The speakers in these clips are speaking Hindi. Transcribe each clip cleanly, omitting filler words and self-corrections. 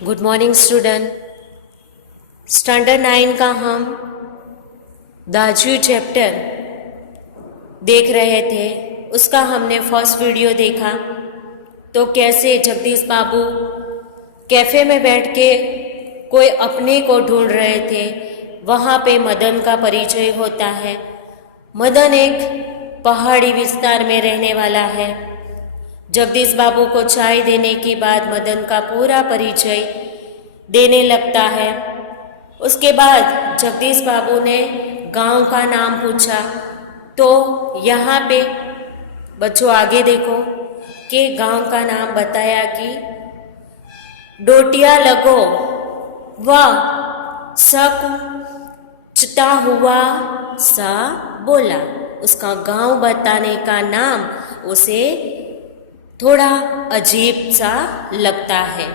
Good morning student. स्टैंडर्ड 9 का हम दाजू चैप्टर देख रहे थे। उसका हमने फर्स्ट वीडियो देखा तो कैसे जगदीश बाबू कैफ़े में बैठ के कोई अपने को ढूंढ रहे थे। वहाँ पे मदन का परिचय होता है। मदन एक पहाड़ी विस्तार में रहने वाला है। जगदीश बाबू को चाय देने के बाद मदन का पूरा परिचय देने लगता है। उसके बाद जगदीश बाबू ने गांव का नाम पूछा तो यहाँ पे बच्चों आगे देखो कि गांव का नाम बताया कि डोटिया लगो व सक चता हुआ सा बोला। उसका गांव बताने का नाम उसे थोड़ा अजीब सा लगता है।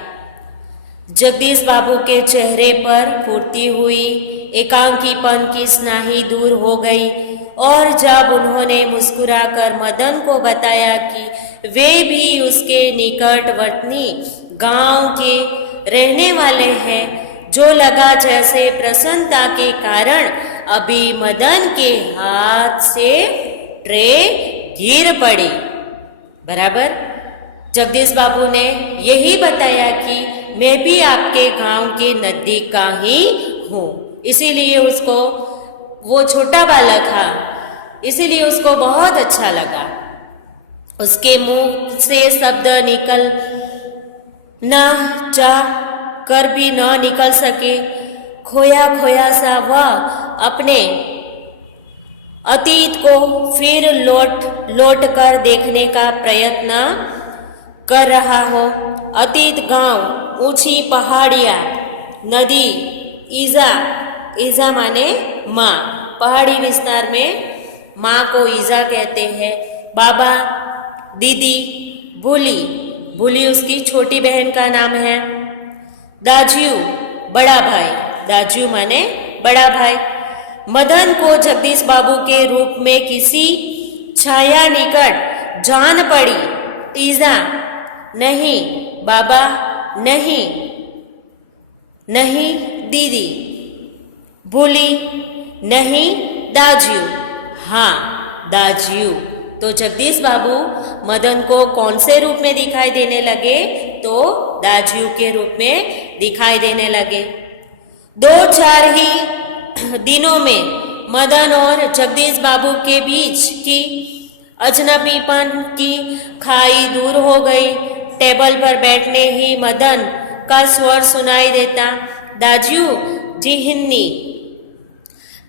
जगदीश बाबू के चेहरे पर फूटती हुई एकांकीपन की स्नाही दूर हो गई और जब उन्होंने मुस्कुराकर मदन को बताया कि वे भी उसके निकटवर्ती गांव के रहने वाले हैं, जो लगा जैसे प्रसन्नता के कारण अभी मदन के हाथ से ट्रे गिर पड़ी। बराबर जगदीश बाबू ने यही बताया कि मैं भी आपके गांव के नजदीक का ही हूँ। इसीलिए उसको, वो छोटा बालक था, इसीलिए उसको बहुत अच्छा लगा। उसके मुंह से शब्द निकल न चाह कर भी न निकल सके। खोया खोया सा वह अपने अतीत को फिर लौट कर देखने का प्रयत्न कर रहा हो। अतीत गांव, ऊंची पहाड़ियाँ, नदी, ईजा माने माँ। पहाड़ी विस्तार में माँ को ईजा कहते हैं। बाबा, दीदी, भूली उसकी छोटी बहन का नाम है। दाजू बड़ा भाई, दाजू माने बड़ा भाई। मदन को जगदीश बाबू के रूप में किसी छाया निकट जान पड़ी। ईजा नहीं, बाबा नहीं दीदी, भूली नहीं, दाजू, हाँ दाजू। तो जगदीश बाबू मदन को कौन से रूप में दिखाई देने लगे? तो दाजू के रूप में दिखाई देने लगे। 2-4 ही दिनों में मदन और जगदीश बाबू के बीच की अजनबीपन की खाई दूर हो गई। टेबल पर बैठने ही मदन का स्वर सुनाई देता, दाजू जी हिन्नी।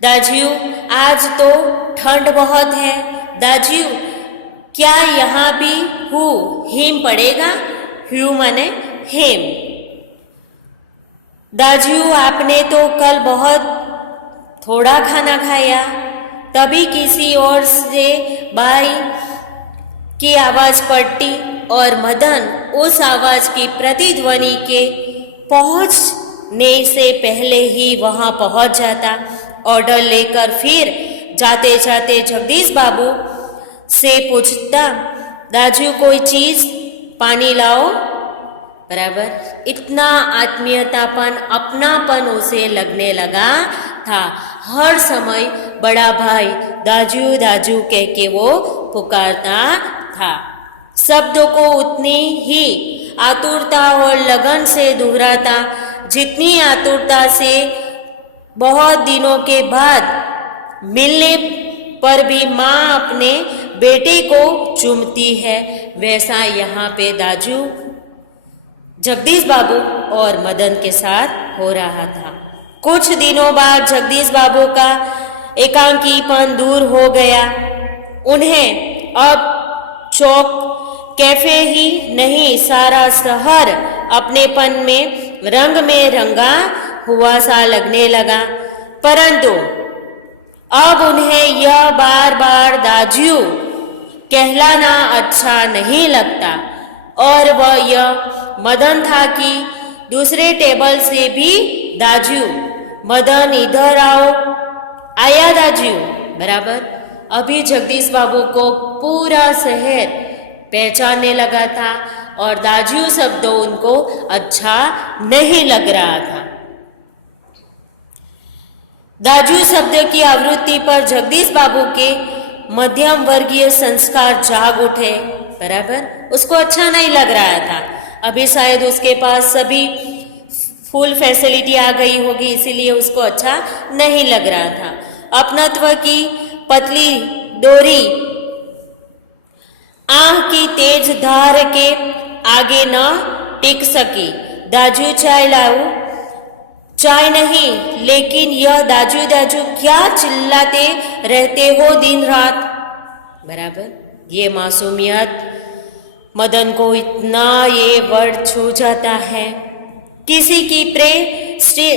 दाजू आज तो ठंड बहुत है। दाजू क्या यहाँ भी हिम पड़ेगा? ह्यू माने हिम। दाजू आपने तो कल बहुत थोड़ा खाना खाया। तभी किसी और से बाई की आवाज पड़ती और मदन उस आवाज की प्रतिध्वनि के पहुंचने से पहले ही वहां पहुंच जाता। ऑर्डर लेकर फिर जाते जाते जगदीश बाबू से पूछता, दाजू कोई चीज, पानी लाओ। बराबर इतना आत्मीयतापन, अपनापन उसे लगने लगा था। हर समय बड़ा भाई दाजू दाजू कह के वो पुकारता था। शब्दों को उतनी ही आतुरता और लगन से दोहराता जितनी आतुरता से बहुत दिनों के बाद मिलने पर भी माँ अपने बेटे को चूमती है, वैसा यहाँ पे दाजू जगदीश बाबू और मदन के साथ हो रहा था। कुछ दिनों बाद जगदीश बाबू का एकांकीपन दूर हो गया। उन्हें अब चौक कैफे ही नहीं, सारा शहर अपनेपन में रंगा हुआ सा लगने लगा। परंतु अब उन्हें यह बार बार दाजू कहलाना अच्छा नहीं लगता और वह यह मदन था कि दूसरे टेबल से भी दाजू, मदन इधर आओ, आया दाजू। बराबर अभी जगदीश बाबू को पूरा शहर पहचानने लगा था और दाजू शब्दों उनको अच्छा नहीं लग रहा था। दाजू शब्द की आवृत्ति पर जगदीश बाबू के मध्यम वर्गीय संस्कार जाग उठे। बराबर, उसको अच्छा नहीं लग रहा था। अभी शायद उसके पास सभी फुल फैसिलिटी आ गई होगी, इसीलिए उसको अच्छा नहीं लग रहा था। अपनत्व की पतली डोरी आंख की तेज धार के आगे न टिक सकी। दाजू चाय लाओ। चाय नहीं, लेकिन यह दाजू दाजू क्या चिल्लाते रहते हो दिन रात। बराबर, ये मासूमियत मदन को इतना ये वर्ड छू जाता है। किसी की प्रेस्टी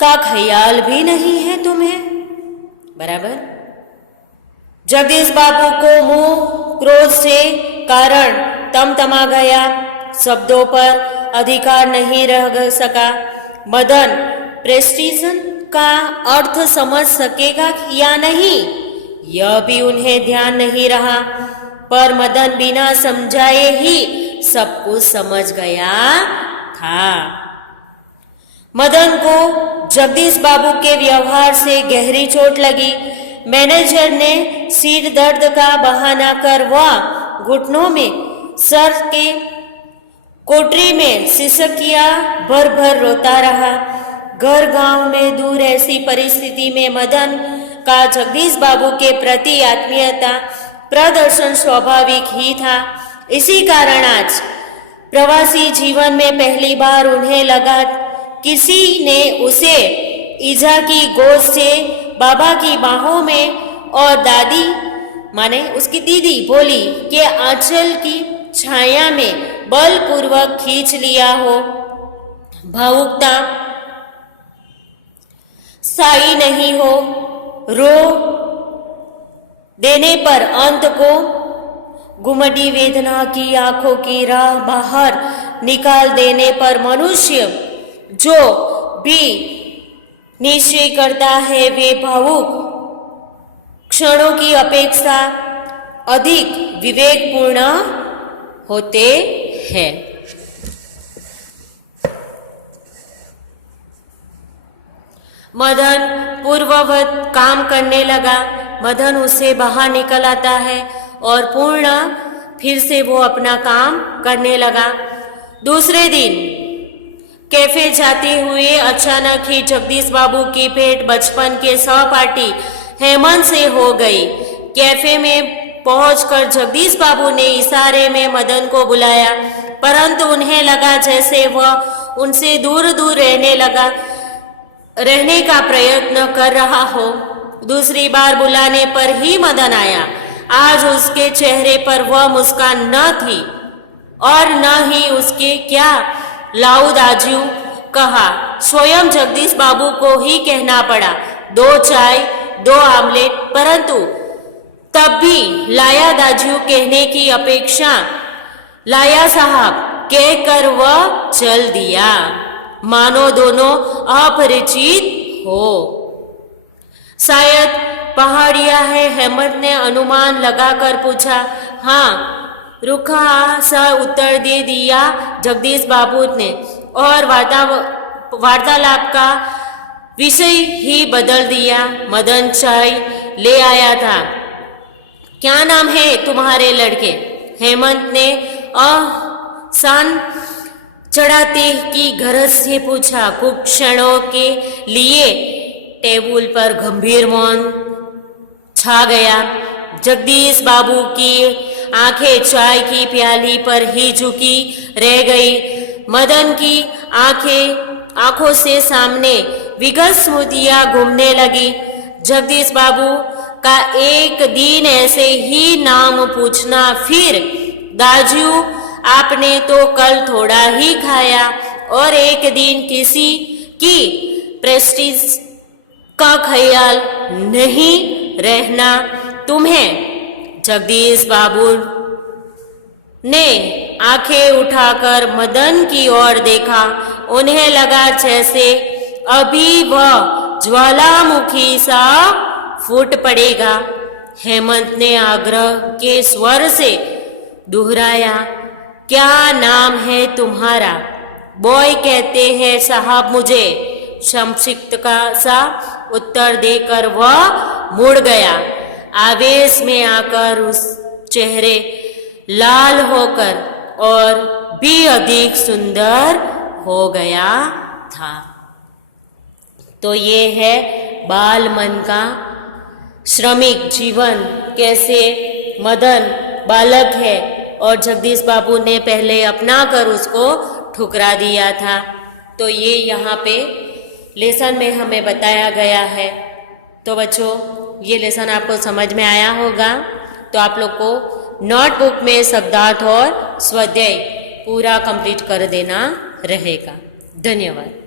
का ख्याल भी नहीं है तुम्हें। बराबर, जगदीश बाबू को मुंह क्रोध से कारण तमतमा गया। शब्दों पर अधिकार नहीं रह सका। मदन प्रेस्टीज का अर्थ समझ सकेगा या नहीं, यह भी उन्हें ध्यान नहीं रहा। पर मदन बिना समझाए ही सब कुछ समझ गया था। मदन को जगदीश बाबू के व्यवहार से गहरी चोट लगी। मैनेजर ने सिर दर्द का बहाना कर वह घुटनों में सर के कोठरी में सिसकिया भर भर रोता रहा। घर गांव में दूर ऐसी परिस्थिति में मदन का जगदीश बाबू के प्रति आत्मीयता प्रदर्शन स्वाभाविक ही था। इसी कारण आज प्रवासी जीवन में पहली बार उन्हें लगा किसी ने उसे ईजा की गोद से बाबा की बाहों में और दादी माने उसकी दीदी बोली कि आंचल की छाया में बलपूर्वक खींच लिया हो। भावुकता साई नहीं हो। रो देने पर अंत को गुमटी वेदना की आंखों की राह बाहर निकाल देने पर मनुष्य जो भी निश्चय करता है वे भावुक क्षणों की अपेक्षा अधिक विवेकपूर्ण होते हैं। मदन पूर्ववत काम करने लगा। मदन उससे बाहर निकल आता है और पूर्ण फिर से वो अपना काम करने लगा। दूसरे दिन कैफे जाते हुए अचानक ही जगदीश बाबू की भेंट बचपन के सहपाठी हेमंत से हो गई। कैफे में पहुंचकर जगदीश बाबू ने इशारे में मदन को बुलाया, परंतु उन्हें लगा जैसे वह उनसे दूर दूर रहने का प्रयत्न कर रहा हो। दूसरी बार बुलाने पर ही मदन आया। आज उसके चेहरे पर वह मुस्कान न थी और न ही उसके क्या लाऊ दाजू कहा। स्वयं जगदीश बाबू को ही कहना पड़ा 2 चाय 2 आमलेट, परंतु तब भी लाया दाजू कहने की अपेक्षा लाया साहब कहकर वह चल दिया, मानो दोनों अपरिचित हो। शायद पहाड़िया है, हेमंत ने अनुमान लगाकर पूछा। हाँ, रुखा सा उत्तर दे दिया जगदीश बाबू ने और वार्तालाप का विषय ही बदल दिया। मदन चाय ले आया था। क्या नाम है तुम्हारे लड़के? हेमंत ने सान चढ़ाते की गरज से पूछा। कुछ क्षणों के लिए टेबल पर गंभीर मौन छा गया। जगदीश बाबू की आंखें चाय की प्याली पर ही झुकी रह गई। मदन की आंखों से सामने विगत स्मृतियां घूमने लगी। जगदीश बाबू का एक दिन ऐसे ही नाम पूछना, फिर दाजू आपने तो कल थोड़ा ही खाया, और एक दिन किसी की प्रेस्टीज का ख्याल नहीं रहना तुम्हें। जगदीश बाबू ने आंखें उठाकर मदन की ओर देखा। उन्हें लगा जैसे अभी वह ज्वालामुखी सा फूट पड़ेगा। हेमंत ने आग्रह के स्वर से दोहराया, क्या नाम है तुम्हारा? बॉय कहते हैं साहब मुझे। संक्षिप्त का सा उत्तर देकर वह मुड़ गया। आवेश में आकर उस चेहरे लाल होकर और भी अधिक सुंदर हो गया था। तो ये है बाल मन का श्रमिक जीवन, कैसे मदन बालक है और जगदीश बाबू ने पहले अपना कर उसको ठुकरा दिया था। तो ये यहाँ पे लेसन में हमें बताया गया है। तो बच्चों, ये लेसन आपको समझ में आया होगा। तो आप लोग को नोटबुक में शब्दार्थ और स्वाध्याय पूरा कंप्लीट कर देना रहेगा। धन्यवाद।